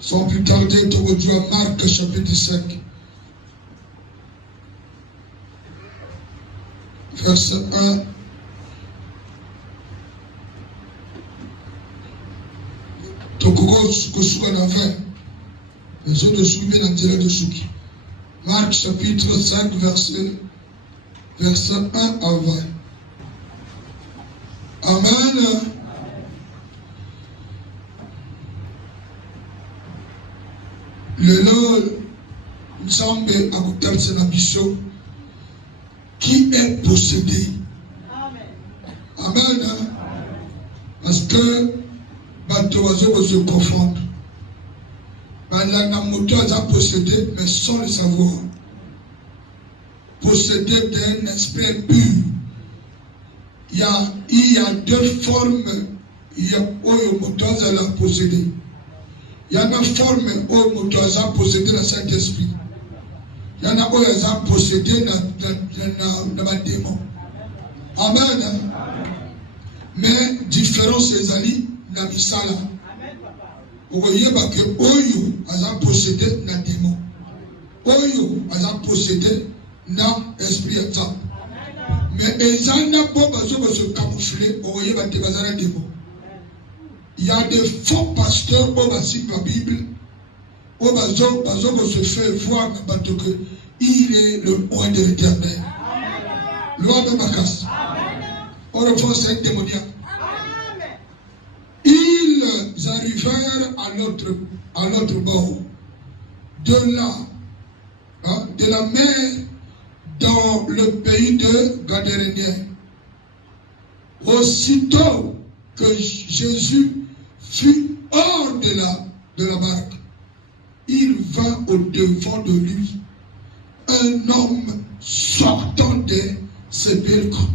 Sans plus tarder, tu vas à Marc chapitre 5, verset 1. Marc chapitre 5, verset 1 à 20. Amen. Le Lord nous semble à côté de l'ambition qui est possédé. Amen. Parce que Bantoazo se confondent. La moto a possédé, mais sans le savoir. Possédé d'un esprit impur. Il y a deux formes. Il y a où moto a possédé. Il y a une forme où moto a possédé le Saint-Esprit. Il y en a où ils ont possédé dans le démon. Amen. Mais différence les alliés dans le misala. Vous voyez que Oyo a possédé dans le démon. Oyo a possédé dans l'esprit de Dieu. Mais ils ont pas besoin de se camoufler. Vous voyez que c'est un démon. Il y a des faux pasteurs qui ont la Bible. Au bazo se fait voir qu'il est le point de l'éternel. Loi de Bacas. On reprend c'est démoniaque. Ils arrivèrent à l'autre bord de la mer dans le pays de Gadérénien. Aussitôt que Jésus fut hors de la barque, il vint au devant de lui un homme sortant de sépulcre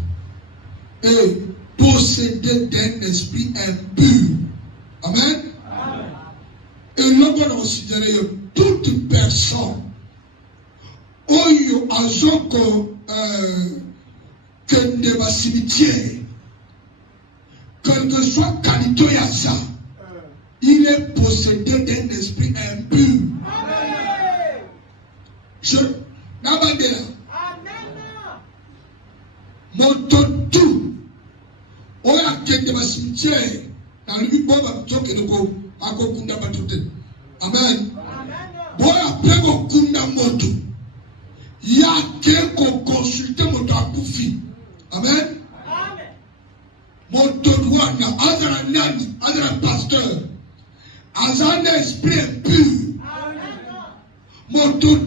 et possédé d'un esprit impur. Amen. Et l'homme a considéré toute personne oyo azoko kende ba cimetière, quelle que soit qualité à ça, il est possédé d'un esprit impur. Je n'abandonne. Mon tout, on a quitté ma cimetière. Dans le but, on va toquer le go. À Kokunda Batute. Amen. Bon, après Kokunda Moto, il y a quelqu'un consulter mon Koufi. Amen. Mon droit, Azara Nani, Azara pasteur, Azara esprit impur. Mon tout,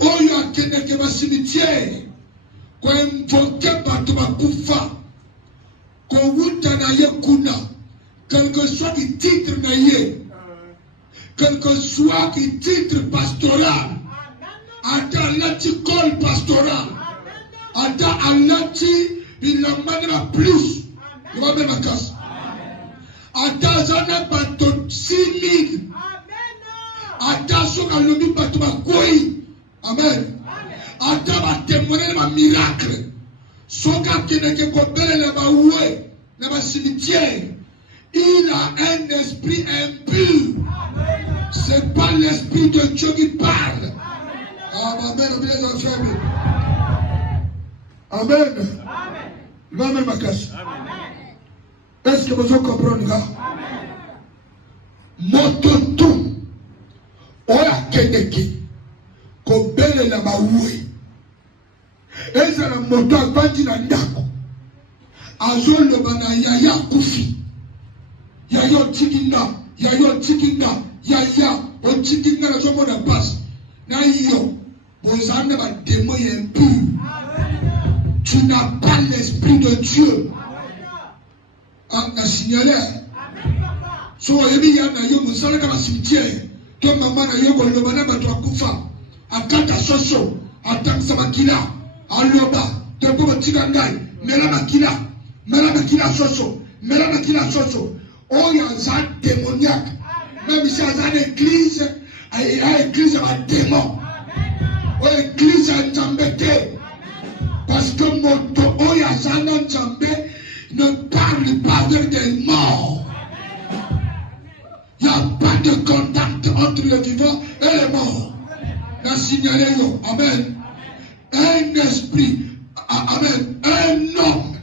on y a quelqu'un ma cimetière. Quand invoqué par Thomas Koufa, quand vous t'en kuna, quel que soit le titre naïe, quel que soit le titre pastoral, attends l'article pastoral, attends à l'article, il en manera plus. Il va mettre ma casse. Attends, j'en ai pas 6 000. Attends, ce qu'on a mis pas Thomas Kouy. Amen. Attends, va témoigner un miracle. Ce qui n'est pas le cimetière. Il a un esprit impur. Ce n'est pas l'esprit de Dieu qui parle. Amen. Amen. Il va mettre ma casse. Est-ce que vous comprenez là? Mototo. Oya Keneki. Kobele la baoué. Eza la moto abandi na ndako. Azo le bana yaya kufi. Yaya tikinga. Yaya o tikinga na zomo na passe. Na yo. Bozane ba démon impur. Tu n'as pas l'esprit de Dieu. A signalé. So ebi ya na yo musala ka cimetière. To mama na yo ko le bana ba to akufa. Akata soso. Atak samakila. Aloba. Te ko batikandai. Mela makila soso. Oh, il y a un démoniaque. Même si il y a une église, il y a une église à démon. Oh, l'église à Djambé. Parce que mon oh, il y a un Djambé, ne parle pas avec des morts. Il n'y a pas de contact entre les vivants et les morts. La signalé, amen. Un esprit, amen, un homme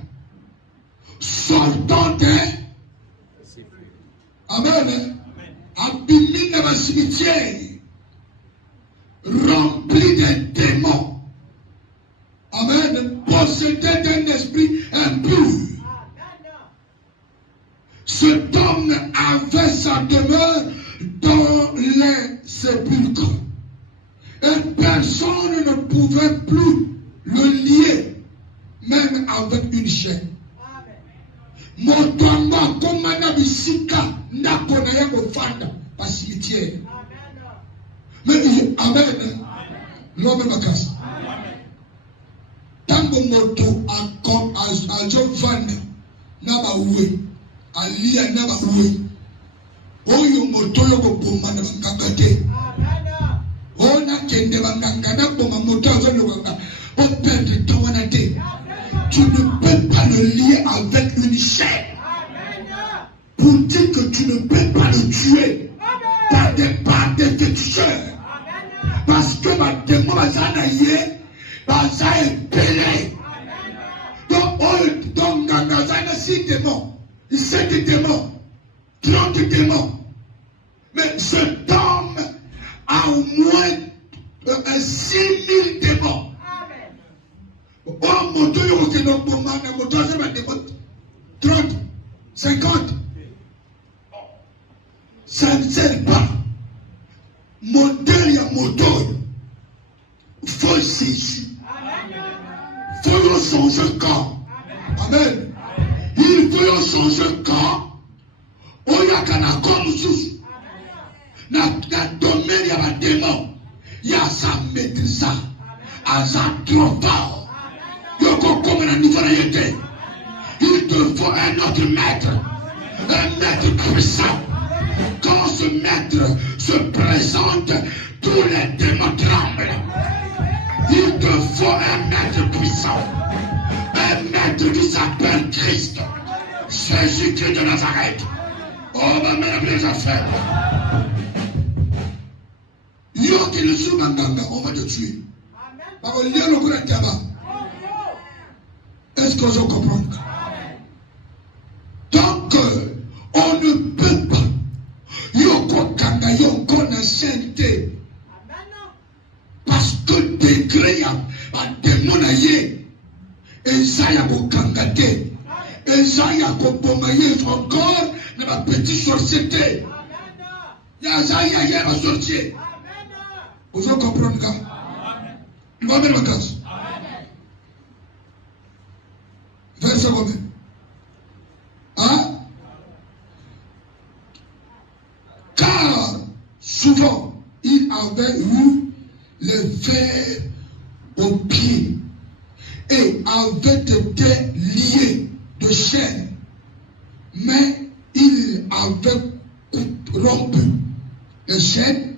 sortant des, amen, abîmé dans le cimetière, rempli de démons, amen, possédé d'un esprit impur. Cet homme avait sa demeure dans les sépulcres. Et personne ne pouvait plus le lier, même avec une chaîne. Motoamba komana bisika nakona ya kofanda pa cimetière. Mais amen. L'homme makasi. Tango moto a jovanda na ba uwe. Alia na ba uwe. Oyo moto yo ko bomba na bangakate. Ona kende banganga na bomba moto azo no banga. On perd de temps à te. Tu ne peux pas le lier avec une chaîne. Pour dire que tu ne peux pas le tuer par des féticheurs. Parce que ma démon va s'anayer, va s'épeler. Donc, dans un 6 démons, 7 démons, 30 démons. Mais cet homme a au moins 6000 démons. Oh, mon Dieu, il y a un 30, 50. Ça ne sert pas. Modèle, il y a moteur. Il faut saisir. Il faut changer de camp. Amen. Il faut changer de camp. Il y a un comme sous. Dans le domaine, il y a un démon. Il y a sa maîtrise. Il y a sa trop fort. Il te faut un autre maître puissant. Quand ce maître se présente, tous les démons tremblent. Il te faut un maître puissant, un maître qui s'appelle Christ, Jésus-Christ de Nazareth. Oh, ma mère, les affaires. Yo qui le sous Manganga, on va te tuer. Parce que l'Église le courant là-bas. Est-ce que je comprends? Donc, on ne peut pas. Yoko kanga yoko na sainteté. Parce que degré ya démon aye. Ezaya ko kanga te. Ezaya ko bomaye encore na ma petite société. Ya zaya ya ma sorcier. Vous comprenez ça? Nous allons voir vacances. Verset combien? Hein? Car souvent il avait eu les vers aux pieds et avait été lié de chaînes, mais il avait rompu les chaînes,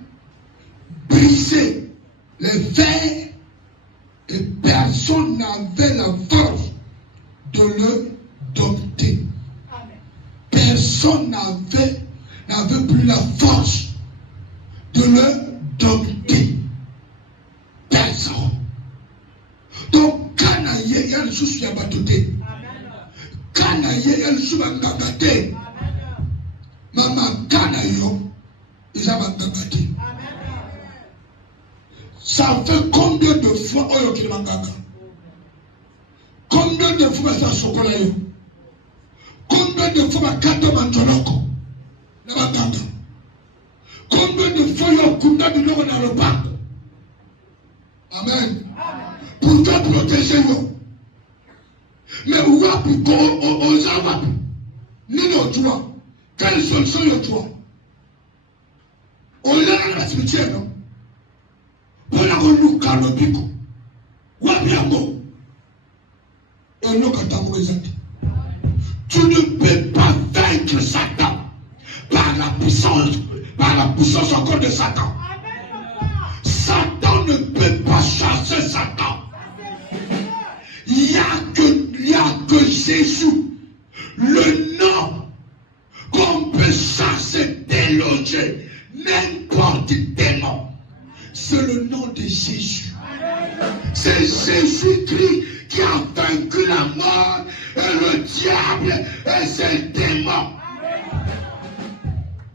brisé les vers, et personne n'avait la force de le dompter. Personne n'avait plus la force de le dompter. Personne. Donc, quand il y a le souci qui a battuté, quand il y a le souci qui a battuté, maman, quand il y a battuté. Ça fait combien de fois Oyo qui m'a gaga? Combien de fois ça chocolat? Combien de fois ma carte mantonoko? Na batanga. Combien de fois yo kunda biloko na lopango? Amen. Pour te protéger yo. Mais wapi ko oza wapi? Nini otua? Quelle solution yo otua? Olala na cimetière non? Voilà qu'on nous calme pico. Wabiamo. Et nous quand tu ne peux pas vaincre Satan par la puissance encore de Satan. Satan ne peut pas chasser Satan. Il n'y a que Jésus déloger n'importe démon. C'est le nom de Jésus. C'est Jésus-Christ qui a vaincu la mort et le diable et ses démons.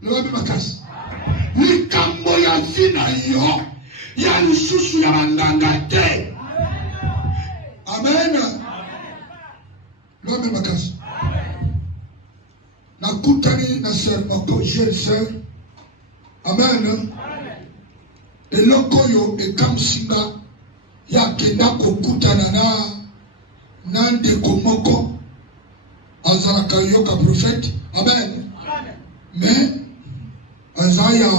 Le Rabbi Makas. Likambo ya vina yo. Ya lisusu ya mandanga te. Amen. Le Rabbi Makas. Na kutani na sœur moko jeune sœur. Amen. Et lokoyo e kamsinga ya kenda kokutana na ndeko moko azalaka yoka prophète. Amen. Mais azaya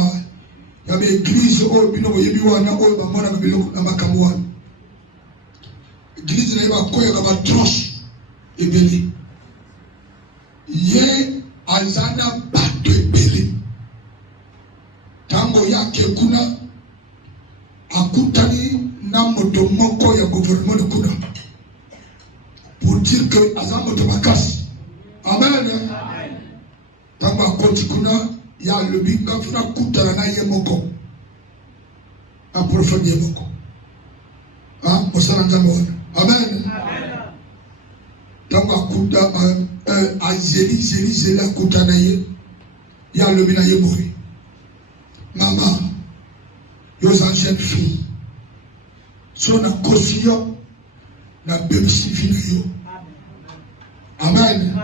ya be église o bino boyebi wana o bamona biloko na makambo wana. Église na ba koya ka ba troche ebeli. Ye azana bato ebeli. Tango yake kuna akutani na moto moko ya gouvernement kuna pour dire que azamo de makasi. Amen. Tango akoti kuna ya lobinga funa kutana na ye moko a prophète ye moko. Ah, osana nzambo. Amen. Tango akuta a zeli akutana ye ya lobina ye mori. Maman, yo une jeune fille. So na kosi yo na bébé civil yo. Amen.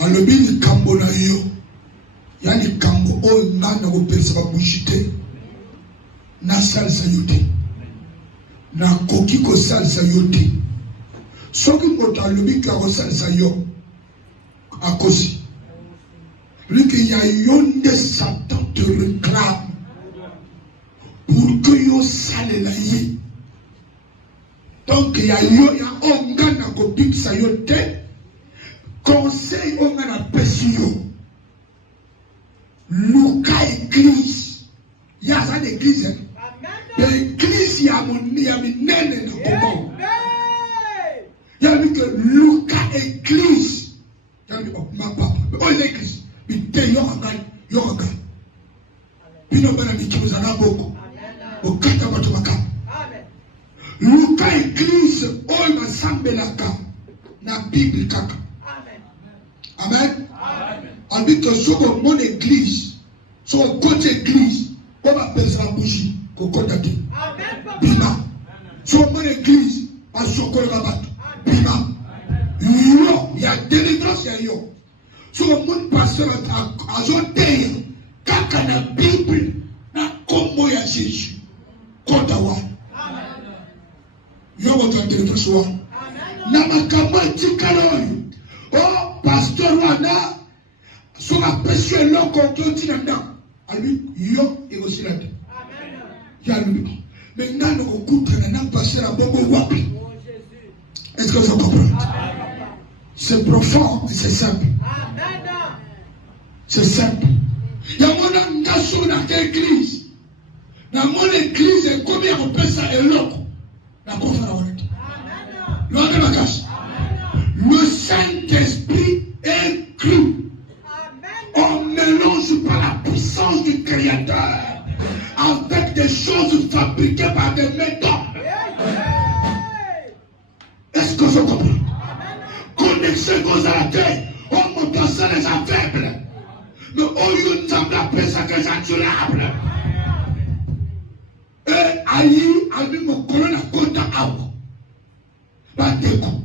Alobi ni kambo na yo. Yani kambo o ngana ko pesa ba bujite. Na salsa yote. Na koki ko salsa yote. Soki moto alobi ka ko salsa yo. Akosi. Lui que y a yonde Satan te réclame pour que yo sale la ye. Donc y a ongana ko biksa yo te conseil ongana pesi yo. Luka église. Y a ça d'église. L'église y a minene na komo. Y a dit que Luka église. Y a dit ma papa. Oh l'église. Bite yoga. Bino bana mikibuza na boko. Okata bato makam. Luka église oyo masambelaka na Bible kaka. Amen. On dit que soko mon église, soko côté église, on va penser la bougie, kokota te. Bima. Soko mon église, a soko le babato. Bima. Yo, il y a délivrance ya yo. So mon pasteur a ajouté kaka na Bible na kombo ya Jésus. Kota wa. Yo go to délivrance wa. Na makamba tikalo. Oh pasteur wana so la pression loko toti na nda. Ali yo egosilate. Amen. Ya lui. Mais nano ko kutana na pasteur bongo wapi. Est-ce que vous comprenez? C'est profond et c'est simple. C'est simple. Il y a mon engagement dans l'église. Dans mon église, combien on peut ça et l'autre. La conférence. Le Saint-Esprit est cru. On mélange par la puissance du Créateur avec des choses fabriquées par des méthodes. Est-ce que vous comprenez? Connexion aux à la terre, on monte ça les aveugles. Mais au lieu de s'appeler ça que c'est durable. Et aïe, aïe, mon colonne à côté à vous. Pas de coup.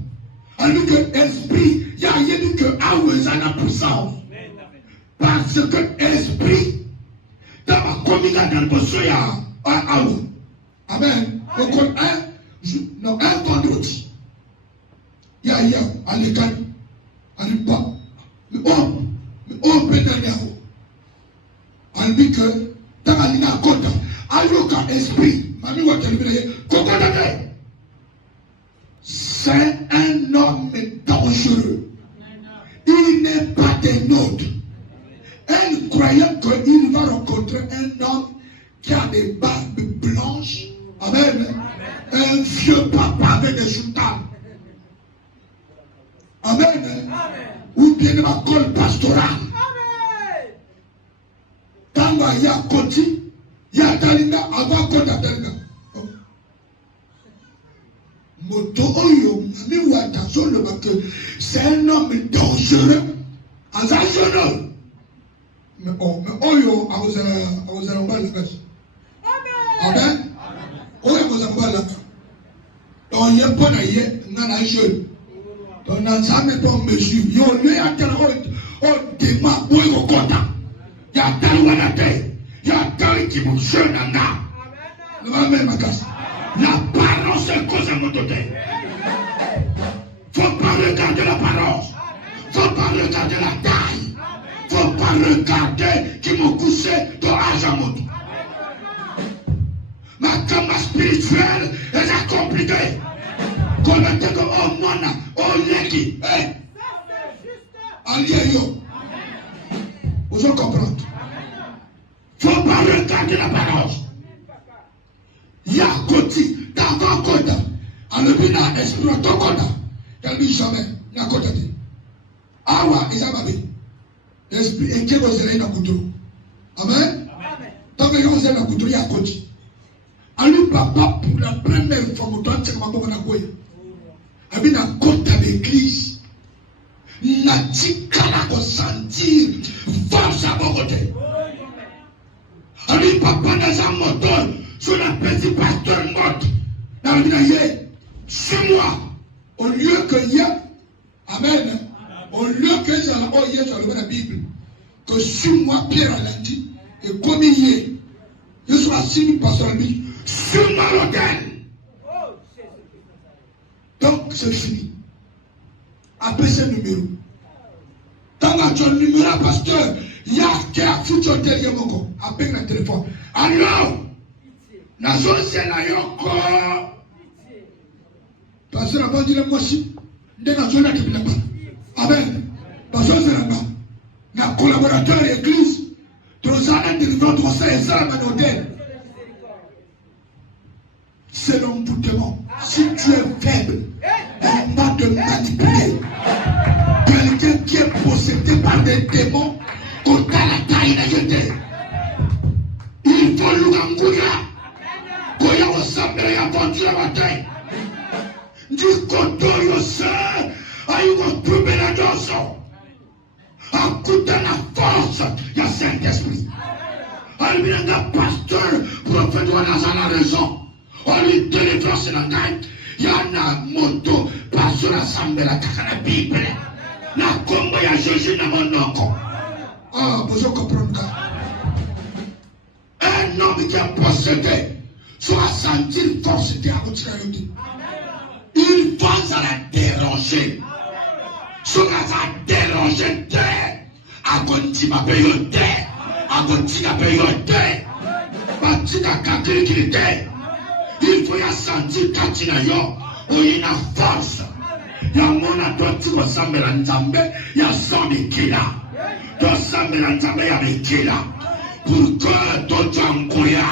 Alors que l'esprit, il y a rien que Aoué a la puissance. Parce que l'esprit, dans ma communication dans le besoin, à Aoué. Amen. Donc, un vendredi, il y a hier, à l'école, à l'époque, on peut donner. On dit que dans la ligne à côté, Ayoka esprit, Mami Wakalibé, c'est un homme dangereux. Il n'est pas des nôtres. Elle croyait qu'il va rencontrer un homme qui a des barbes blanches. Amen. Un vieux papa avec des soutanes. Amen. Ou bien ma colle pastorale. Awa ya koti, ya talinga, avant kota talinga. Moto oyo, nami watazo le que c'est un homme dangereux. Azazonol. Mais oyo, awuzana mbala kasi. Amen. Oyo awuzana mbala. Donc yé pona yé, ngana jeune. Donc n'a jamais pas mesure. Yo lui a tel o dema oyo kota. Ya tel wana te. Ya tel qui vous jeune anga. Amen makasi. L'apparence est cause à mon côté. Faut pas regarder l'apparence. Faut pas regarder la taille. Faut pas regarder qui m'a couché dans Ajamout. Ma cama spirituelle est compliquée. Comme on dit que oh mona, oh leki, allié yo. Vous en comprenez? Faut pas regarder l'apparence. Ya koti, d'avant kota, alubina esprit kota, kalbi jamais, na kota ti. Awa, isababe. Esprit, et qui vous allez na kuturu. Amen? Tant que vous allez na kuturu, ya koti. Alu papa, pour la première fois, vous doit être comme un boy. Abina kota d'église. Na tikala ko sentir, force à mon côté. Alu papa dans un moteur. Sur la petite pasteur morte, dans le village, c'est moi, au lieu que y a, amen, au lieu que y a dans la Bible, que sur moi, Pierre a dit, et comme il y est, je suis assis par son lui, sur moi l'autel. Donc, c'est fini. Après ce numéro, dans ton numéro, pasteur, il y a qui a foutu au téléphone, après le téléphone. Alors, na zone na yoko parce que la bande de moshi de na zone qui bila amen parce que na collaborateur église trozana de notre c'est ça la modèle c'est l'emboutement. Si tu es faible on va te manipuler. Quelqu'un qui est possédé par des démons qu'on t'a la taille la jeter, il faut l'ouangouya. Koya wasambe ya vendu la bataille. Du kotoyo se, ayu trouver la danse. Écoutez la force, il y a Saint-Esprit. On lui a pasteur, prophète, on a la raison. On lui délivre sur la gagne. Il y a un moto, pasteur, assemblée la Bible. Na combo ya Jésus na mon nom. Ah, vous comprenez. Un homme qui a possédé. Soit sentir force de il pense à la déranger. Soit à déranger, à continuer à payer, à continuer à payer, partir à kakirikirité. Il faut y sentir katinayo, où il y a force. Il y a mon adopté au Sambela Nzambe, il y a 100 kila. Dans Sambela Nzambe, il y a des kila. Pour que ton Djangoya.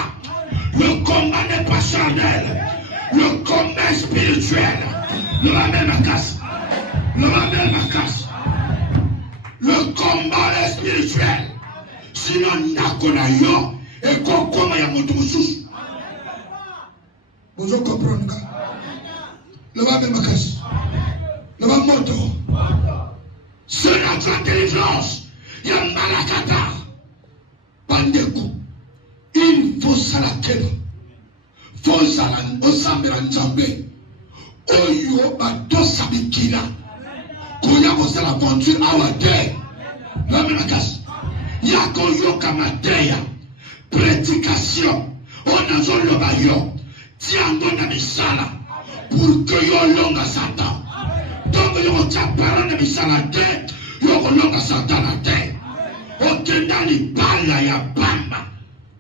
Le combat n'est pas charnel. Le combat est spirituel. Le ramène ma casse. Le ramène ma casse. Le combat est spirituel. Sinon, nakonayo et kokoma ya mutu mususu. Vous comprenez? Le ramène ma casse. Le ramène moto. C'est notre délivrance. Il y a malakata. Pandeku. Il faut s'arrêter. Faut s'arrêter. Nzambe. Oyo bato sabikila. Koya kosa la venture awade. L'amenakas. Yako yo kamateya. Prédication. On a zon le bayo. Tiango na misala. Pour que yo longa Satan. Donc yo tia parole na misala te. Yo longa Satan na te. Okendani bala ya bamba.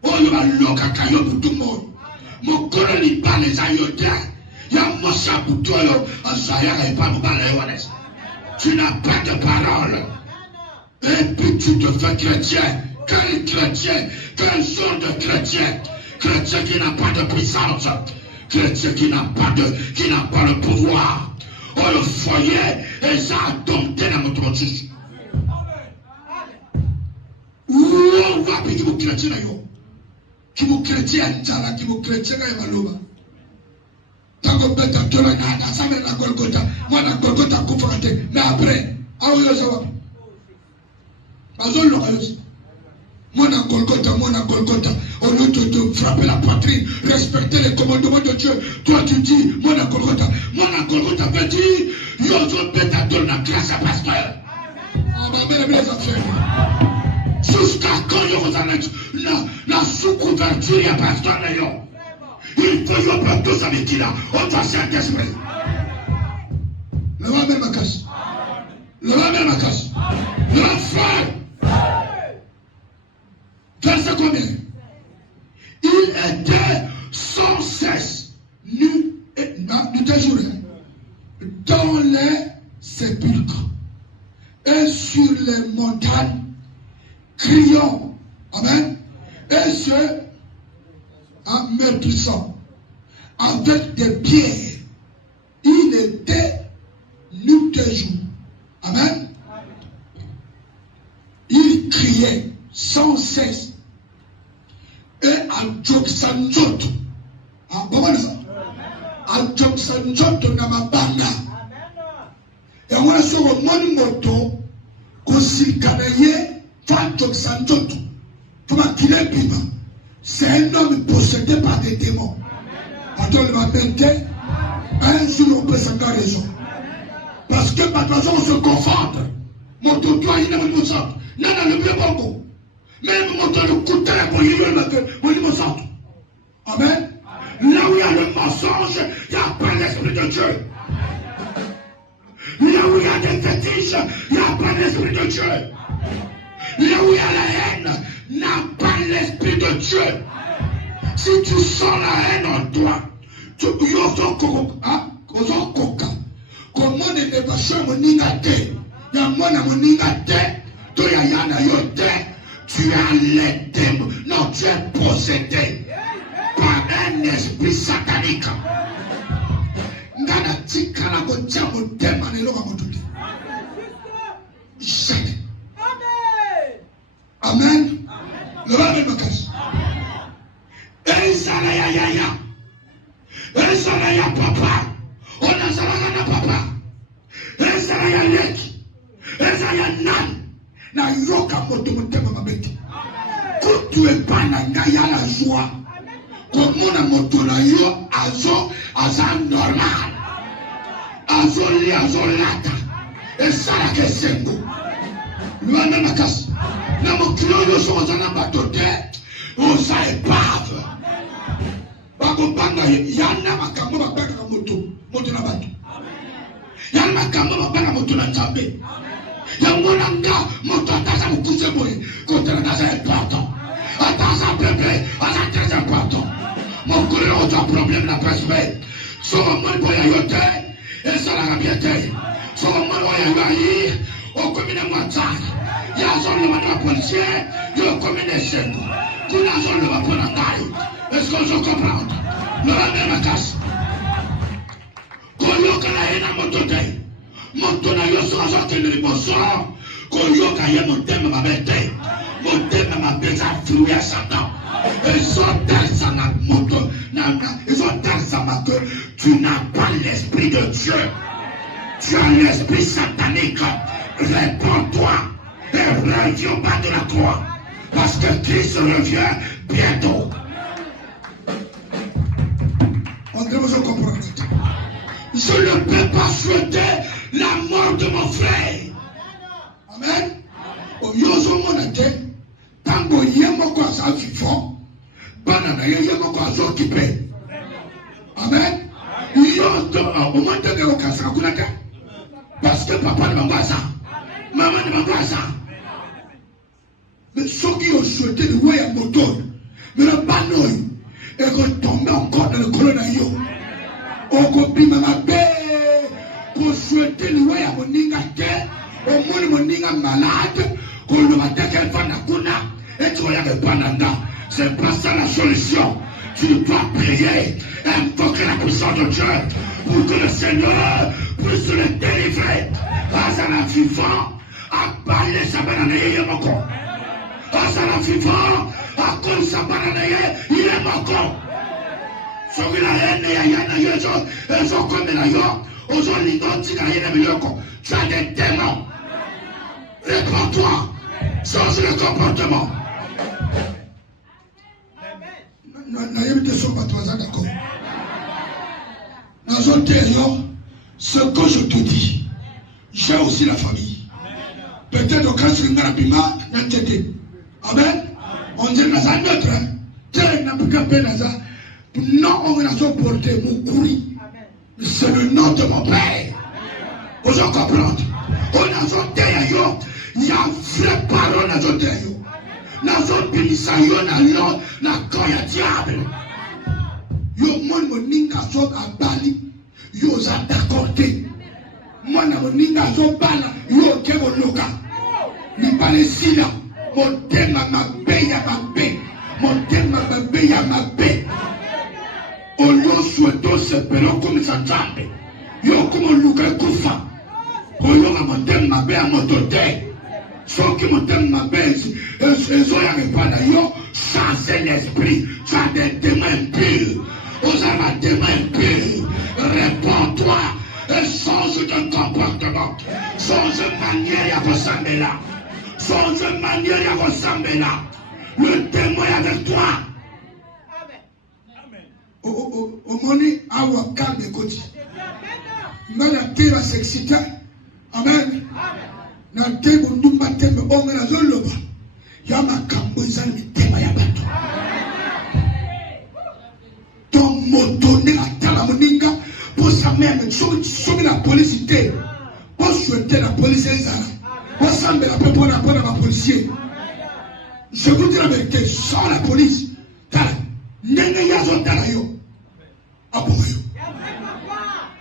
Oyo baloka kayo butumo. Mokoro ni bala za yote. Ya mosa butoyo asaya et pas bala. Tu n'as pas de parole. Et puis tu te fais chrétien. Quel chrétien? Quel genre de chrétien? Chrétien qui n'a pas de puissance. Chrétien qui n'a pas le pouvoir. Oh, le foyer est ça dompté dans notre juge. Wow, wapi kimuchrétien na yo? Kimuchrétien njala, kimuchrétien ya maloba. Tango beta tola na asame na Golgotha. Mwana Golgotha kufrate. Mais après, awo yo sawa. Bazolo kayosi. Mwana Golgotha. Au lieu de te frapper la poitrine, respecter les commandements de Dieu. Toi tu dis, Mwana Golgotha veut dire, yo beta tola na grâce à pasteur. On va mettre les affaires. Jusqu'à quand vous allez la sous-couverture et pasteur d'ailleurs. Il faut y avoir tous avec qui là. On doit Saint-Esprit. Le roi même ma casse. Le frère. Verset combien? Il était sans cesse nu et dans les sépulcres et sur les montagnes, criant, amen, et ce en maîtrisant avec des pierres, il était nu de jour, amen. Il criait sans cesse et à Joksanjot, à Joksanjot namabanga, et on a sur le monde moto, Kosikanaye, Joksanjot, comment qu'il est bima. C'est un homme possédé par des démons. Attends, il m'a pété. Un jour, on peut s'en faire raison. Parce que par raison, on se confronte. Mon toit, il est mon centre. Non, le bien bon. Même mon toit, le coup de terre pour y aller, mon centre. Amen. Là où il y a le mensonge, il n'y a pas l'Esprit de Dieu. Là où il y a des fétiches, il n'y a pas l'Esprit de Dieu. Là où il y a la haine, n'a pas l'Esprit de Dieu. Si tu sens la haine en toi, tu comment ne pas faire mon ningate, tu as les démons, non, tu es possédé par un esprit satanique. Amen. Le roi de Makas. Ezalaya papa. On a zalaya papa. Ezalaya leki. Ezalaya nan. Na yoka moto motema mabeti. Kutu epana ngaya la joie. Comment na moto na yo azo normal. Azo li azo lata. Ezala kesengo. Le roi de Makas. Na mokilo so zana batote osa epave bakopanga yana makambo mabaka moto na bato yana makambo mabaka moto na nzambe yango nanga moto ataza mukuse boye kotana kaza important ataza bébé asa très important mokolo oza problème na presbe so mo boya yote esala rabiete so mo boya yi okomina matana ya zone wana policier yo commune sengo kuna zone wa pona ngai est-ce que je comprends le ramener ma casse koyoka na ina moto na yo so azote ni boso koyoka ye motema mabete motema mabeta fruit ya Satan et so tersa na moto na ils ont tersa ma que tu n'as pas l'esprit de Dieu, tu as l'esprit satanique. Réponds-toi et reviens au bas de la croix. Parce que Christ revient bientôt. On devrait comprendre. Je ne peux pas souhaiter la mort de mon frère. Amen. Yozo monate. Tango yemoko asa vivant. Banana yemoko asa occupé. Amen. Yozo au moment de l'occasion kunaka. Parce que papa ne m'a pas ça. Maman ne m'a pas ça. Mais ceux qui ont souhaité le voyage moto, mais le banoi est retombé encore dans le colonnaio. On copie ma belle pour souhaiter le voyage moninga te, au monde moninga malade, qu'on le matin qu'elle va na kuna, et tu vas y banana. C'est pas ça la solution. Tu dois prier, invoquer la puissance de Dieu pour que le Seigneur puisse le délivrer. Pas à la vivant, à parler sa banane yamoko. Asala vivant, à cause de il est mort. Ce qui a haine, ils ont comme la yo, ils ont l'identité à haine, tu as des démons. Réponds-toi, change le comportement. Ce que je te dis, j'ai aussi la famille. Peut-être quand je suis rapidement, amen. On dit que ça neutre. Non, on a porté mon courrier. C'est le nom de mon père. Vous comprenez? On a sorti ailleurs. Il y a vraie parole à sortir ailleurs. La zone bénissante, na koya diable. Yo mon moninga so abali. Yo za d'accordé. Moi na moninga so bala. Yo kebo loka. Ni palestina. Mon tema mabe ya mabe. Mon tema mabe ya mabe. Oyo souhaito se pero comme ça jambe. Yo comme luka kufa. Oyo na mon tema mabe a motote. Ceux qui m'aiment ma baisse, ils ont pas yo, changer l'esprit, tu as des démons impurs, aux avez des démons impurs, réponds-toi et change ton comportement, change de manière à ressembler là, change de manière à ressembler là, le démon est avec toi. Au moni, awa calme côté, mala tira s'exciter, amen. Na tembo ndumba tembe onge na zoloba ya makambo ezali mitema ya bato ton moto ne atala moninga po sa meme soki na polisi te po souhaiter la police ezala po sambela pe pona ba policier. Je vous dis la vérité, sans la police tala ndenge yazo tala yo abongo yo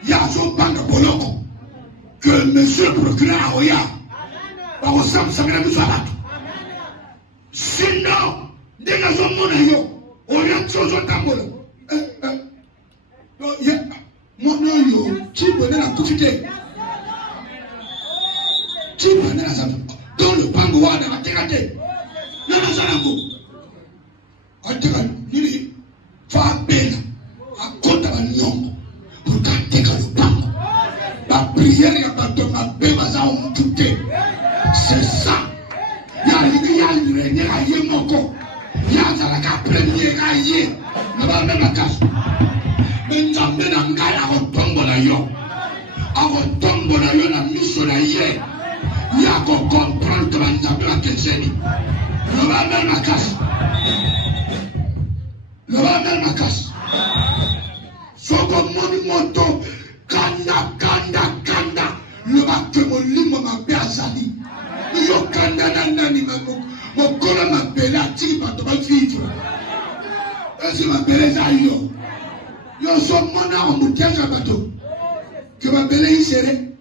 yazo banga boloko que monsieur le procureur aoya. Sinon, dès que je suis on a chose au tableau. Mon nom, tu peux la profiter. Tu peux la savoir. Dans le pangoua de la terre. Non, non, ça n'a pas. En tout cas, il faut appeler à côté de nom pour garder le pango. La prière, il y a pas de ma bébaza ou tout. C'est ça. Il y a une réunion moko. Il y a la première aïe. Ne va même pas casse. Mais nous avons un gars à tomber là yo. À tomber là yo la mission là hier. Il y a qu'on comprendre que nous avons la question. Ne va même pas casse. Ne va même pas casse. Soit comme monument kanda. Le bateau mon limo ma béazali. Yo kanda nani mon kola ma bela ti ba to ba vivre. Est-ce ma bela za yo? Yo so mona on mutia ka bateau. Que ma bela y seré.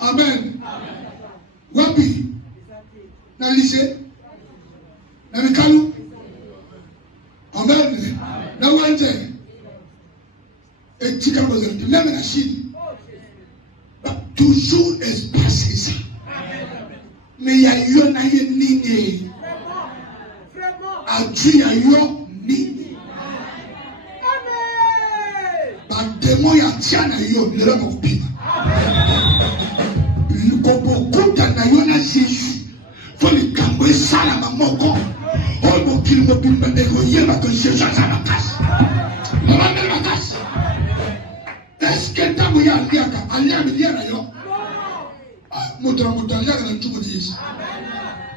Amen. Wapi? Na lycée? Na mikalu? Amen. Na wanje. Et tu as besoin de même la Chine. Toujours espacé ça. Mais il y a eu un nini. A Dieu, il y a eu un nini. Par démon, il y a tiens à yo, le rame au pima. Le beaucoup d'anayon à Jésus. Faut les camber ça la maman. Oh, mon qu'il me pime de goyer, ma que Jésus a la casse. La maman de la casse. Est-ce que tu as vu un yo? Moutran, là, dans tout le monde.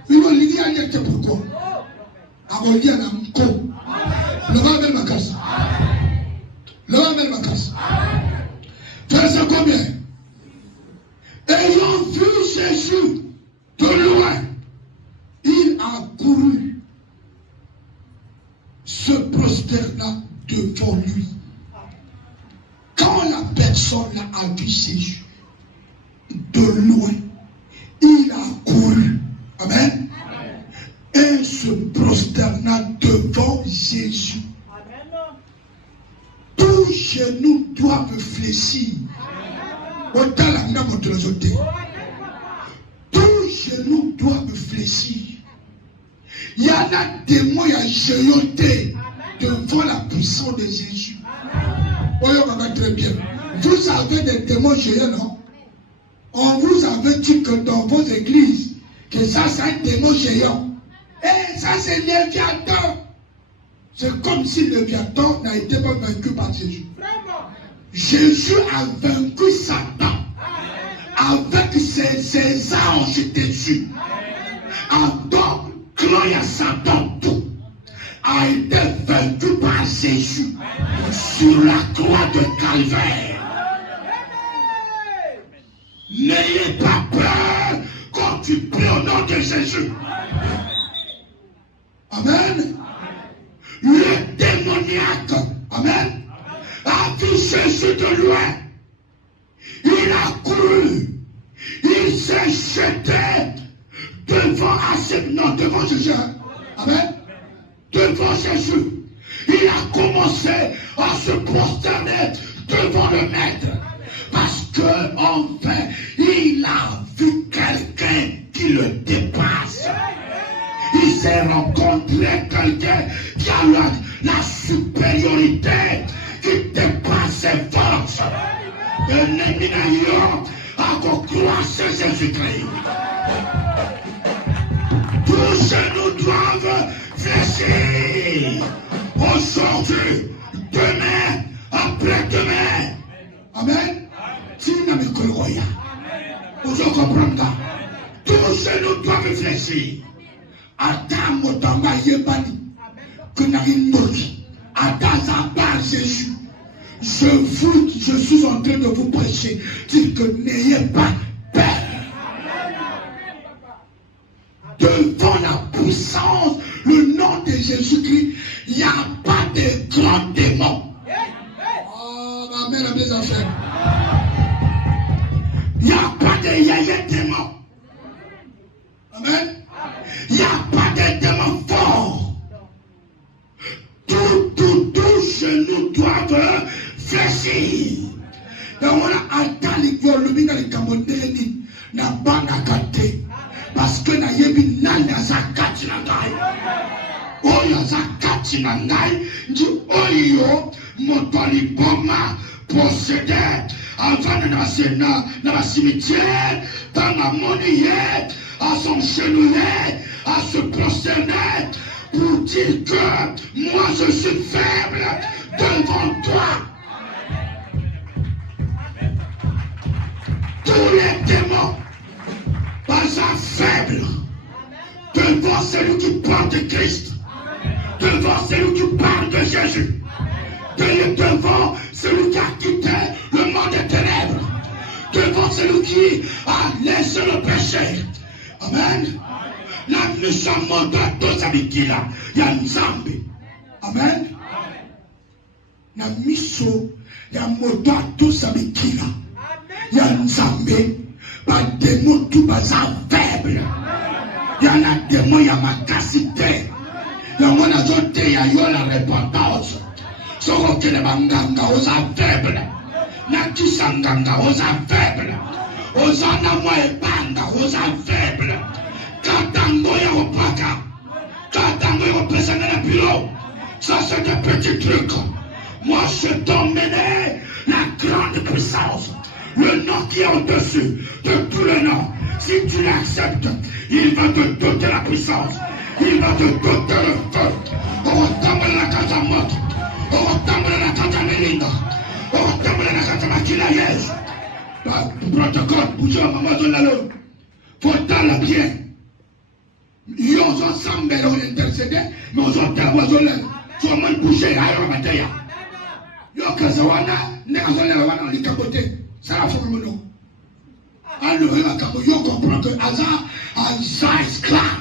Il va lier à l'être pourquoi? Avant lier à l'amco. Le va avec ma casse. Le va avec ma casse. Fais ça combien? Ayant vu Jésus de loin, il a couru, se prosterna devant lui. Quand la personne a vu Jésus de loin, il a couru. Amen. Et se prosterna devant Jésus. Tous genoux doivent fléchir. Tous genoux doivent fléchir. Il y en a des mots à géoter devant la puissance de Jésus. Voyons, on va très bien. Vous avez des démons géants, non? On vous avait dit que dans vos églises, que ça c'est un démon géant. Et ça c'est Léviathan. C'est comme si Léviathan n'a été pas vaincu par Jésus. Jésus a vaincu Satan avec ses anges dessus. Adam, gloire à Satan, tout a été vaincu par Jésus sur la croix de Calvaire. N'ayez pas peur quand tu pries au nom de Jésus. Amen. Le démoniaque, amen, a vu Jésus de loin. Il a couru. Il s'est jeté devant Jésus. Amen. Devant Jésus. Il a commencé à se prosterner devant le maître. Parce que, enfin, il a vu quelqu'un qui le dépasse. Il s'est rencontré quelqu'un qui a la supériorité qui dépasse ses forces. Ennemi a croissé Jésus-Christ. Tous genoux doivent fléchir. Aujourd'hui, demain, après-demain. Amen. Si vous n'avez que le royaume, vous comprenez ça. Tous genoux doivent fléchir. Adam Motamba Yebani, que n'a rien d'autre. Adam Zabar Jésus. Je suis en train de vous prêcher. Dire que n'ayez pas peur. Devant la puissance, le nom de Jésus-Christ, il n'y a pas de grands démons. Oh, ma mère a mes affaires. Il n'y a pas de yaya démons. Amen. Il n'y a pas de démons forts. Tous genoux doivent fléchir. Et on a attendu le Camerounais n'a pas gâté. Parce que na yebi nani azakati na ngai. Oyo azakati na ngai. Ndi oyo motoli boma possédé. Avant na la cimetière, dans la monnaie, à son genouiller, à se prosterner, pour dire que moi je suis faible devant toi. Tous les démons, pas un faible, devant celui qui porte Christ, devant celui qui parle de Jésus, devant celui qui a quitté le monde des ténèbres, devant celui qui a laissé le péché. Amen. La mission mondiale de Zabikila, il y a une Zambie. Amen. La mission, il y a un mondial de Zabikila. Il y a une Zambie, pas des mots tout bas faibles. Il y en a des mots, il y a ma capacité. Il y a mon azote, il y a la repentance. Soko kele banganga oza faible. Nakisa nganga oza faible. Oza na mwa ebanga oza faible. Katango ya opaka. Katango ya opesana na bureau. Ça c'est des petits trucs. Moi je t'emmène la grande puissance. Le nom qui est au-dessus de tous les noms. Si tu l'acceptes, il va te doter la puissance. Il va te doter le feu. On va t'amener la casa morte. Otambre la kata melinda. Otambre la kata makila yes. Protocole, bouger à maman de l'allo. Faut t'aller bien. Ils ont ensemble intercédé, mais ils ont t'aboisonné. Tu vas mal bouger à la bataille. Yo kazawana, n'ekazonne la wana, on capoté. Ça la forme non. Alors, yo comprend que Asa est clair.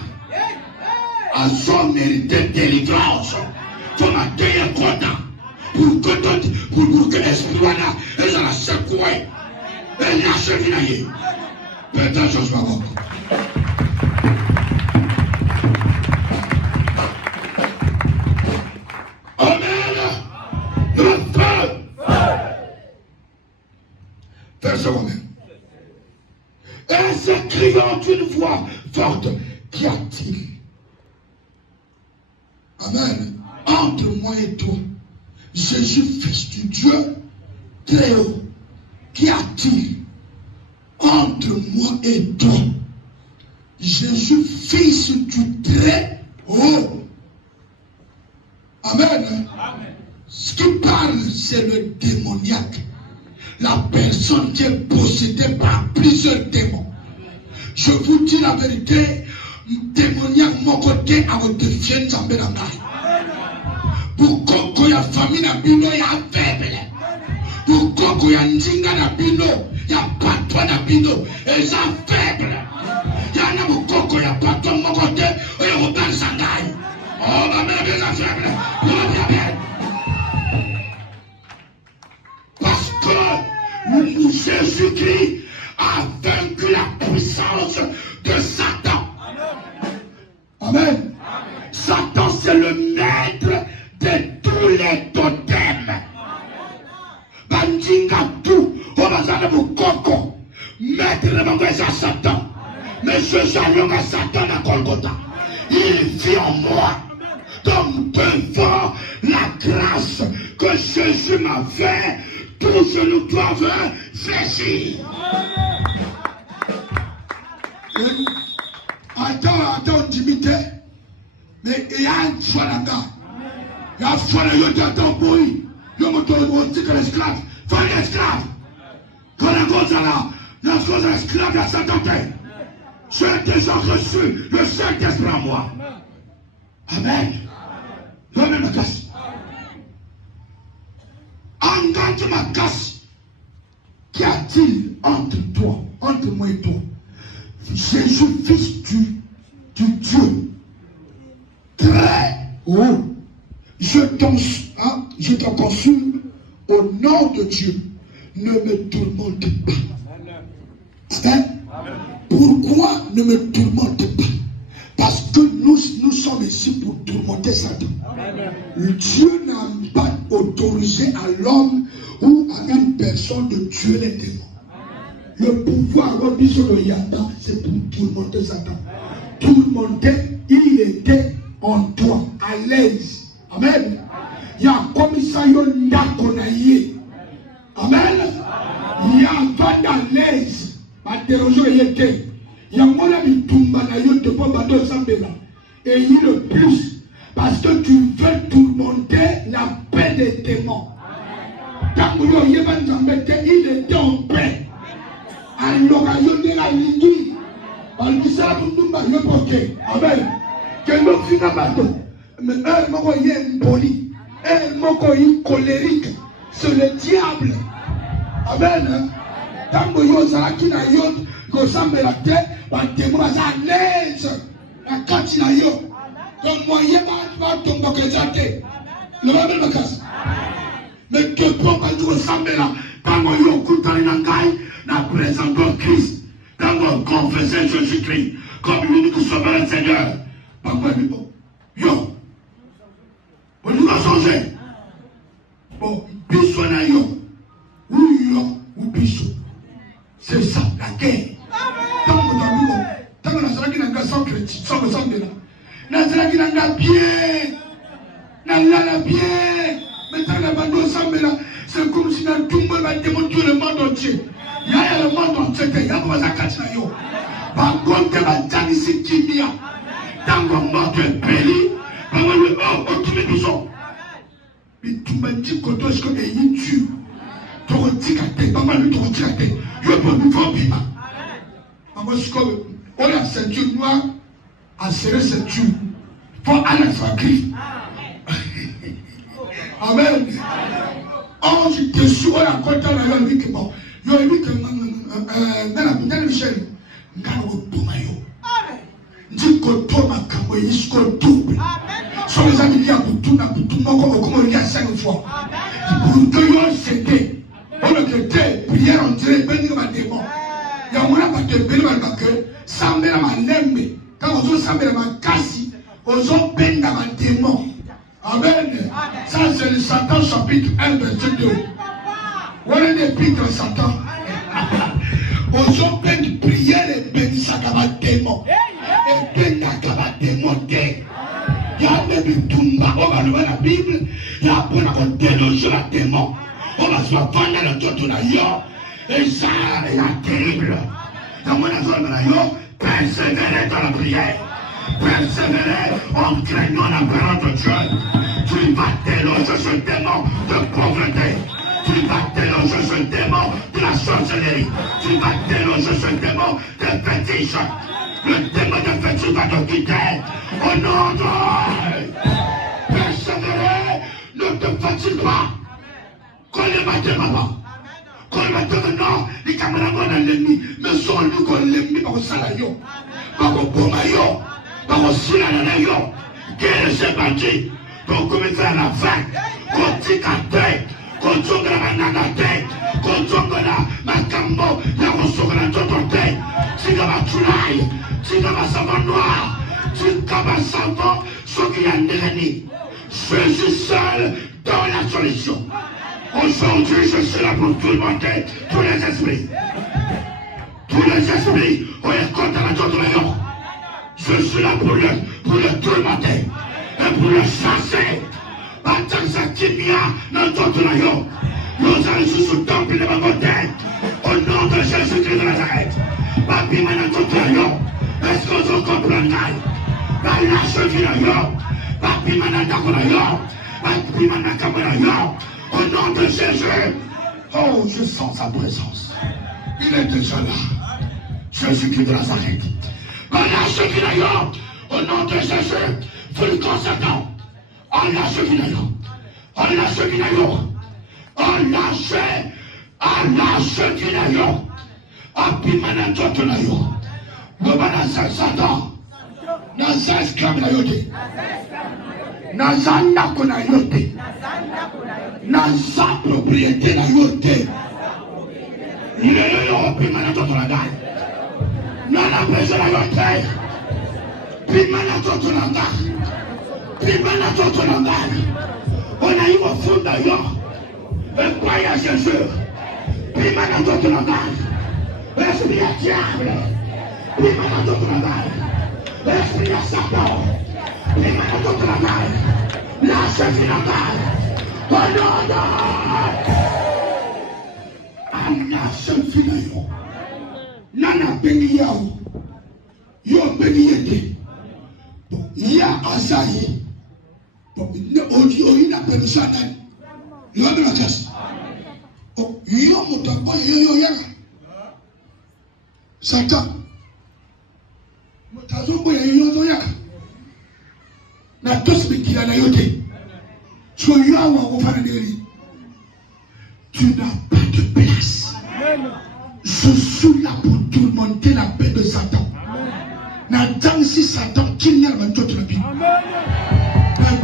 Asa mérite délivrance. Faut ma dire content pour que l'esprit voilà et ça la secouer et lâcher vinailler. Peut-être je sois bon. Amen. Le feu. Verset 1. Et se criant une voix forte. Qu'y a-t-il? Amen. Entre moi et toi, Jésus, fils du Dieu très haut, qu'y a-t-il entre moi et toi? Jésus, fils du très haut. Amen. Amen. Ce qui parle, c'est le démoniaque. La personne qui est possédée par plusieurs démons. Je vous dis la vérité, démoniaque, mon côté, à votre fienne, j'en ai la main. Pour que la famille n'a bino, il y a faible. Pour que la ndinga n'a bino, il y a patron n'a bino, et ça faible. Il y a un mokoko, il y a patron, mon côté, et il y a Robert Sangaï. Oh, ma mère, bien faible. Parce que Jésus-Christ a vaincu la puissance de Satan. Amen. Satan, c'est le maître de tous les totems. Bandinga tout, on va s'en aller au coco. Maître de mon à Satan. Mais je j'allume à Satan à Golgotha. Il vit en moi. Donc devant la grâce que Jésus m'a fait, tous genoux doivent fléchir. Attends, intimité. Mais il y a un choix là-bas. Il y a un choix là-bas. Il y a un bruit. Il y a un dit que l'esclave. Faut l'esclave. Quand la cause là, la cause de l'esclave, la Saint-Anté. J'ai déjà reçu le Saint-Esprit en moi. Amen. Amen, ma casse. Engage ma casse. Qu'y a-t-il entre toi, entre moi et toi? Jésus, fils du Dieu très haut. Je t'en consulte au nom de Dieu. Ne me tourmente pas. Amen. Pourquoi ne me tourmente pas? Parce que nous sommes ici pour tourmenter Satan. Dieu n'a pas autorisé à l'homme ou à une personne de tuer les démons. Le pouvoir remis sur le Yanda, c'est pour tourmenter Satan. Tourmenter, il était en toi, à l'aise. Amen. Il y a un commissaire Ndakonaye. Amen. Il y a un vent à l'aise. Interrogeant il était. Il y a un monde qui tombe à l'aïe de Bobato Sambela. Et il le plus. Parce que tu veux tourmenter la paix des démons. Il était en paix. Alors, il y a une ligne. On dit ça pour nous, il y a un bloqué. Amen. Que nous finissons bateau. Mais un mot est impoli. Un mot est colérique. C'est le diable. Amen. Tant que vous avez qui n'a eu, que vous avez la tête, vous avez à l'aise. La carte n'a eu. Donc, moyen va tomber que j'attends. Le Bible me casse. Mais que pour que vous savez là, quand vous avez écouté la présence de Christ, quand vous confessez Jésus-Christ comme l'unique sauveur et Seigneur, yo, on nous a changé. Bon, biso na yo, ou biso. C'est ça, la guerre. Tant que nous avons dit que sans chrétien, sans le sang de là. Nous avons dit que bien, nous bien. Maintenant, la bande ensemble là, c'est comme si nous tout le monde va démontrer le monde entier. Il y a le monde entier, il y a pas de cache na yo. Par contre, il va dire ici qui vient. Dans le monde pays, par contre, oh, tu mets tout. Mais tu m'as dit que toi, je connais une tue. Tu as dit que tu as pas mal de temps. Tu as dit que tu as pas mal de temps. Maman, je connais. On a la ceinture noire à serrer ceinture. Pour aller faire griffe. Amen. Ange déçu, on a compté la même vie que bon. Il y a eu que dans la Michel, nous avons tout. Dit que toi, ma camoufle, il se double. Sur les amis, il y a tout, comme il y a 5 fois. Pour que l'on s'aide, on a été prière en direct, bénir ma démon. Il y a un peu de bénir ma queue, sans bénir ma lembe. Quand on s'en bénir ma cassi, on s'en bénir ma démon. Amen. Ça, c'est le Satan chapitre 1, verset 2. On est des pics de Satan. Aux hommes qui prièrent et bénissent à la démon. Et bénissent à la démonter. Il y a même tout bas. On va lever la Bible. Il y a pour la déloger la démon. On va se faire vendre le tout de la yo. Et ça, il y a terrible. Dans mon avis, persévérer dans la prière. Persévérer en craignant la parole de Dieu. Tu vas déloger ce démon de pauvreté. Tu vas déloger ce démon de la sorcellerie. Tu vas déloger ce démon de fétiche. Le démon de fétiche va te quitter. Au nom de persévérer, ne te fatigue pas. Quand les matins, maman. Quand les matins, non, les camarades de l'ennemi, mais sont nous qu'on l'ennemi par le salario, par le bomayo, par le silanayo. Quel est ce bâti? Donc, comme il fait à la fin, qu'on tique à tête. Konjonga la managate, konjonga la makambo, la konjonga la totote, tika ma tulai, tika ma savon noir, tika ma savon, ce qui a négani. Je suis seul dans la solution. Aujourd'hui, je suis là pour tourmenter tous les esprits. Tous les esprits, on est contre la totote. Je suis là pour le tourmenter et pour le chasser. Nous allons sous le temple de ma beauté. Au nom de Jésus-Christ de Nazareth. Papi Manatoto. Est-ce que vous comprenez? Lâche Vinayo. Papi Manatakonayo. Papi Manakamonayo. Au nom de Jésus. Oh, je sens sa présence. Il est déjà là. Jésus-Christ de Nazareth. Lâche Vinayo. Au nom de Jésus. Vous le concertons. On lâche Vinayo. On lâche Vinayo. On lâche Vinayo. Apimana Totonayo. Lobana Satan. Naza esclave na yote. Naza ndako na yote. Naza propriété na yote. Lelo apimana Totonayo. Nana pesa na yote. Pimana Totonayo. Pimana Totonayo. On a eu au fond d'ailleurs un croyant Jésus. Pimana Totonayo. Esprit à diable. Pimana Totonayo. Esprit à Satan. Pimana Totonayo. Lâche Vinayo. Au nom de lâche Vinayo. Nana béni yao. Yo béni yete. Ya Asahi. Il appelle ça nan. Il a de la casse. Il a mon temps. Satan. Na tous me qui a la yote. Tu n'as pas de place. Je suis là pour tourmenter la paix de Satan. Na dans si Satan qui n'y a pas de la Bible.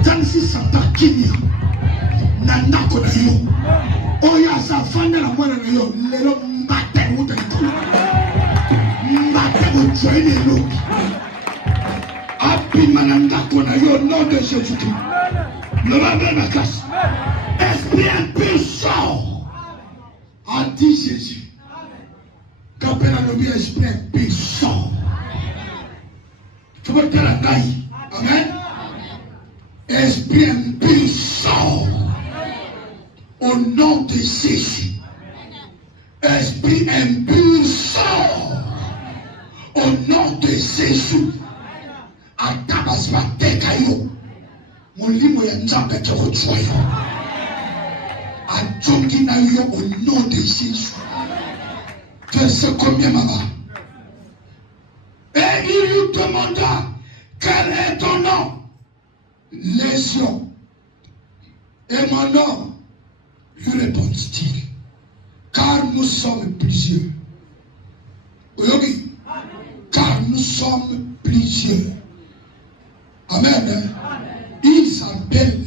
Na si Satan qui n'y a. Na nako na yo. Oya sa fanda la mwana na yo. Lelo mbate uta ito. Mbate ujoine lo. Api manandako na yo. Nom de Jésus-Christ. Le matin ma casse. Esprit impuissant. A dit Jésus. Quand on a nommé esprit impuissant. Tu peux dire la taille. Amen. Esprit impuissant. Au nom de Jésus. Esprit impuissant. Au nom de Jésus. Atabasma tekayo. Molimo ya nzambe tokotsoyo. Adjongi na yo au nom de Jésus. Verset combien, maman? Et il lui demanda, quel est ton nom? Légion. Et mon nom, lui répondit-il, car nous sommes plusieurs. Oui, car nous sommes plusieurs. Amen. Il s'appelle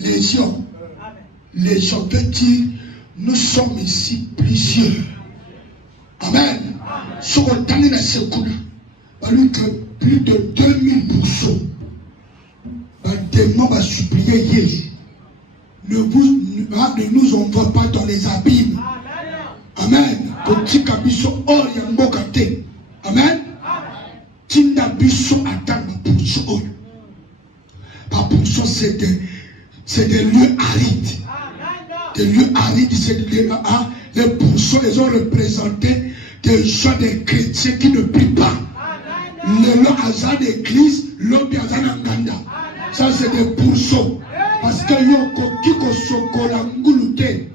Légion. Légion veut dire, nous sommes ici plusieurs. Amen. Ce qu'on a dans ce coup-là, que plus de 2000% des démons va supplier Jésus. Ne nous envoie pas dans les abîmes. Amen. Kotika biso or ya mboka te. Amen. Tinda biso atanga pulso oyo. Pas pulso, c'est des lieux arides. Des lieux arides, c'est les pulsos, ils ont représenté des gens, des chrétiens qui ne prient pas. Les lois à l'église, l'homme qui a nganda. Ça c'est des pulsos. Parce que yoko kiko sokola ngulute.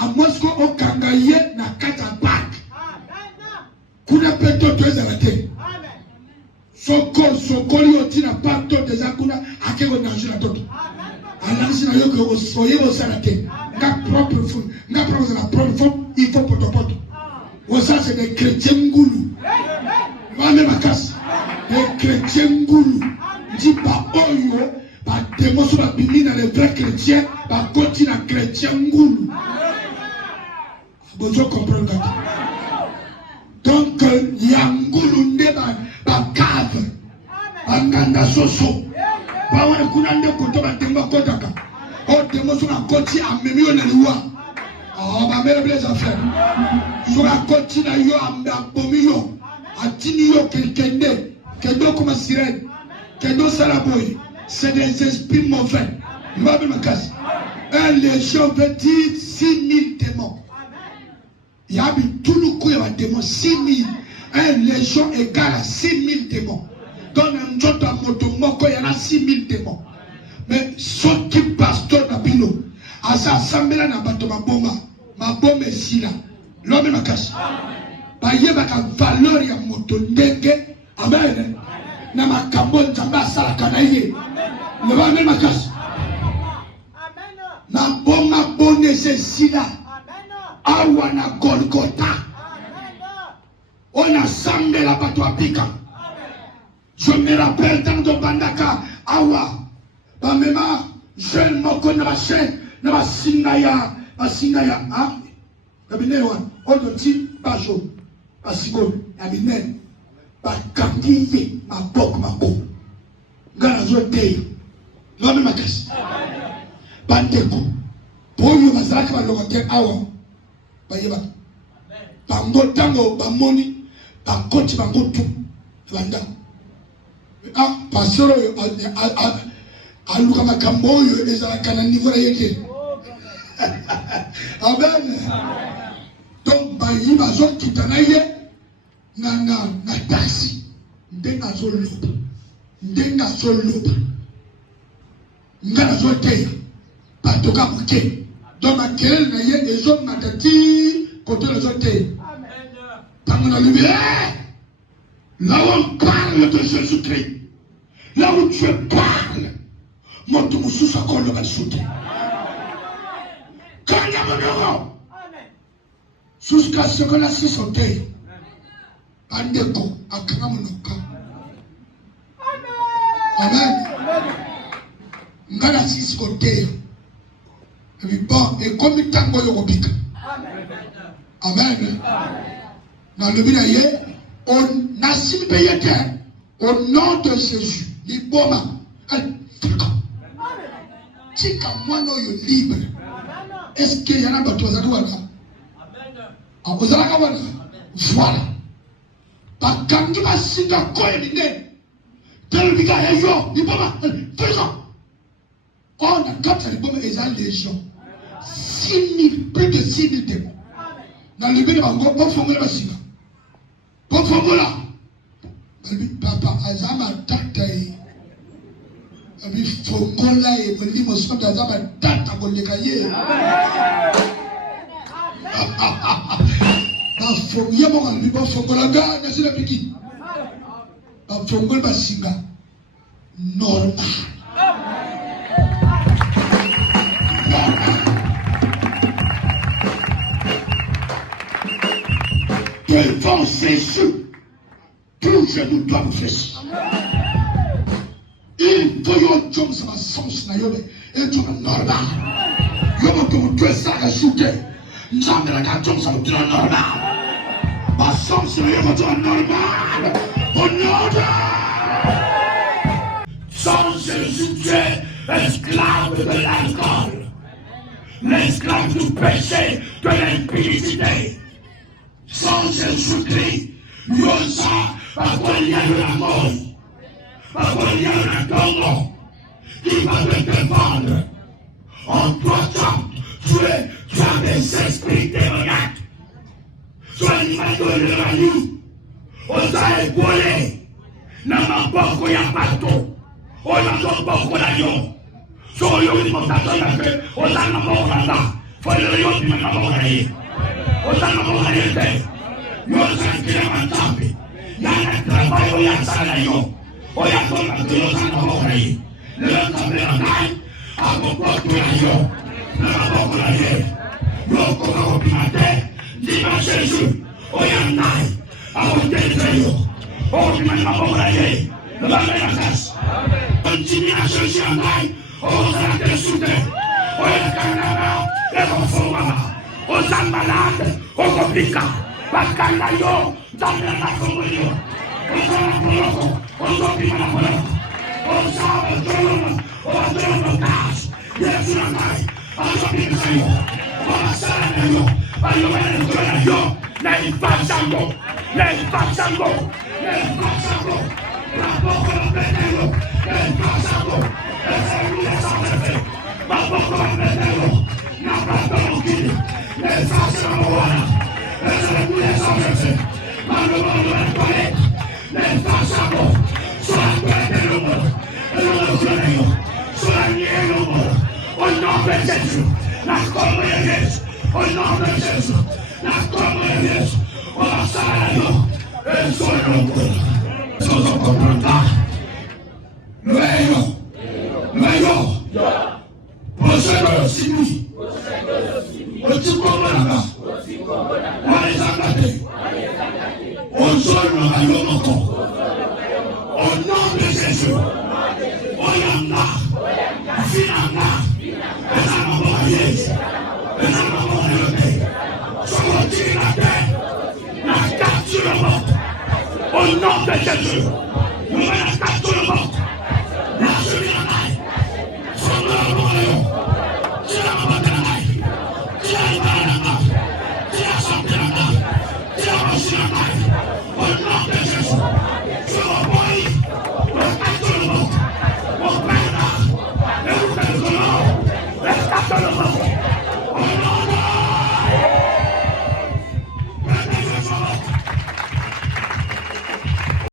À moins qu'on kangaye na kata bak. Kuna peto tuezalate. Sokoli oti na pato déjà kuna akeko danger na toto. Alasi na yoko soye osalate. Nga propre fou, nga propre la propre fou, il faut poto poto. Ça c'est des chrétiens ngoulou. Même ma casse. Des chrétiens ngoulou. Dit pas oyo, pas démon sur la Bible dans les vrais chrétiens, pas continue à chrétien ngoulou. Vous comprenez? Donc, il y a un ngoulou nde ba cave. Banganda soso. Ba wana kunande koto ba demba kotaka. O démon sur la côte a même yo na liwa. Oh, ba mère les affaires. Sur la côte na yo amba bomio. Atini yo kende. Kendo comme sirène. Kendo salaboy. C'est des esprits mauvais. Mabe makas. Un légion veut dire 6000 démons. Il y a tout le coup, il y a des démons 6000. Un légion égale à 6000 démons. Dans un jour de moto, il y en a 6000 démons. Mais ceux qui pasteur Nabino, à sa assemblée na bato ma bombe est si là. L'homme ma casse. Bah y a ma valeur ya moto ndenge. Amen. Na ma kamon jamba sala kanaye. L'homme ma casse. Ma bonne c'est si là. Awa na Golgotha. On a sambe la bato apika. Je me rappelle dans le bandaka awa. Bamema jeune moko na ba chaîne na ba singaya ah kabine wan odoti bajo asigo abine ba kangiye mabok mako ngana zo tey lo me makas bandeko boyo bazaka ba lokote awa bayeba bango tango bamoni bakoti bango tu banda pasero aluka makambo oyo ezalaka na niveau na yeke. Amen. Donc bayi bazokita na ye na taxi ndenge azoloba nga nazoteya batoka moke donc makelele na ye ezomata ti koto nazoteya ntango na lobi là où on parle de Jésus-Christ, là où tu parles, mon Dieu, sous encore le soutien. Quand il y a mon euro, jusqu'à ce qu'on a su sauter, Andeko, à Kanamonoka. Amen. Ngana si sauter. Et puis bon, et comme il tango yorobika. Amen. Dans le binaye, on a si payé au nom de Jésus. Liboma. Tika mwana yo libre. Est-ce qu'il y en a d'autres qui ont wana? Voilà. Bakangi basinga koye mine. Telvika heyo. Liboma. Fais-en. On a 4 liboma et ça légion. 6000, plus de 6000 démons. Dans le bien de ma groupe, on fait un basinga. Pour là, papa, azama tataï. Abi fongola et me limo son azama tata bolekaye. Ba fongola mo ngali ba fongola ga na sila piki. Ba fongola basinga normal. Devant Jésus, tout genou doit nous fléchir. Il faut que tu aies un sens et tu es normal. Tu es ça ajouté. Nous avons un normal. Ma sens est normal. Au nom de sans Jésus, tu es esclave de l'alcool. L'esclave du péché, de l'impudicité. Sans Jésus-Christ, Yosa, parce qu'il y a de la mort, parce qu'il y a un tombeau qui va te défendre. En toi, tu as des esprits démoniaques. Tu as une main de l'Évangile. On t'a épaulé. N'a pas qu'il y a partout. On n'a pas qu'il y a yo. So yo ni montato ya que on n'a pas là. Faut le yo ni n'a pas là. On n'a pas là. Yo s'en tire en tapis. Ya na travail ya sana yo. O ya ko na yo s'en n'a pas là. Le tapis en taille. A ko ko la yo. N'a pas là. Yo ko ko pinate. Dimanche Jésus. O ya nai. A ko te yo. O ni n'a pas là. Le va la casse. Continue à chercher en taille. On s'en te soute. On est canada. Les enfants. On s'en malade. On complique. Parce qu'on a yo. Dans la communion. On s'en on s'en pile la colère. On s'en on casse. Yes, la maille. On s'en pile la yo. On s'en la yo. On s'en la yo. Les passango. Les passango. Les passango. La boca la pétalo. Les passango. Ma boca va metterlo, la plata non chiede, le facce la buona, le salute sofferte, ma non voglio le palette, le facce la buona, sulla quella numero, e non lo sono io, sulla mia numero, o nome di Gesù, la comunità di Gesù, o nome di Gesù, la comunità di Gesù, o la sala io, e sono numero, sono comprata, lo è io. Mayo, Posego Simi, Otikomana, Walizakate, Onsono Ayomoko, au nom de Jésus, Oyanga, Finanga, Esanamoriez, Esanamoriez, sortir la terre, la capture, au nom de Jésus.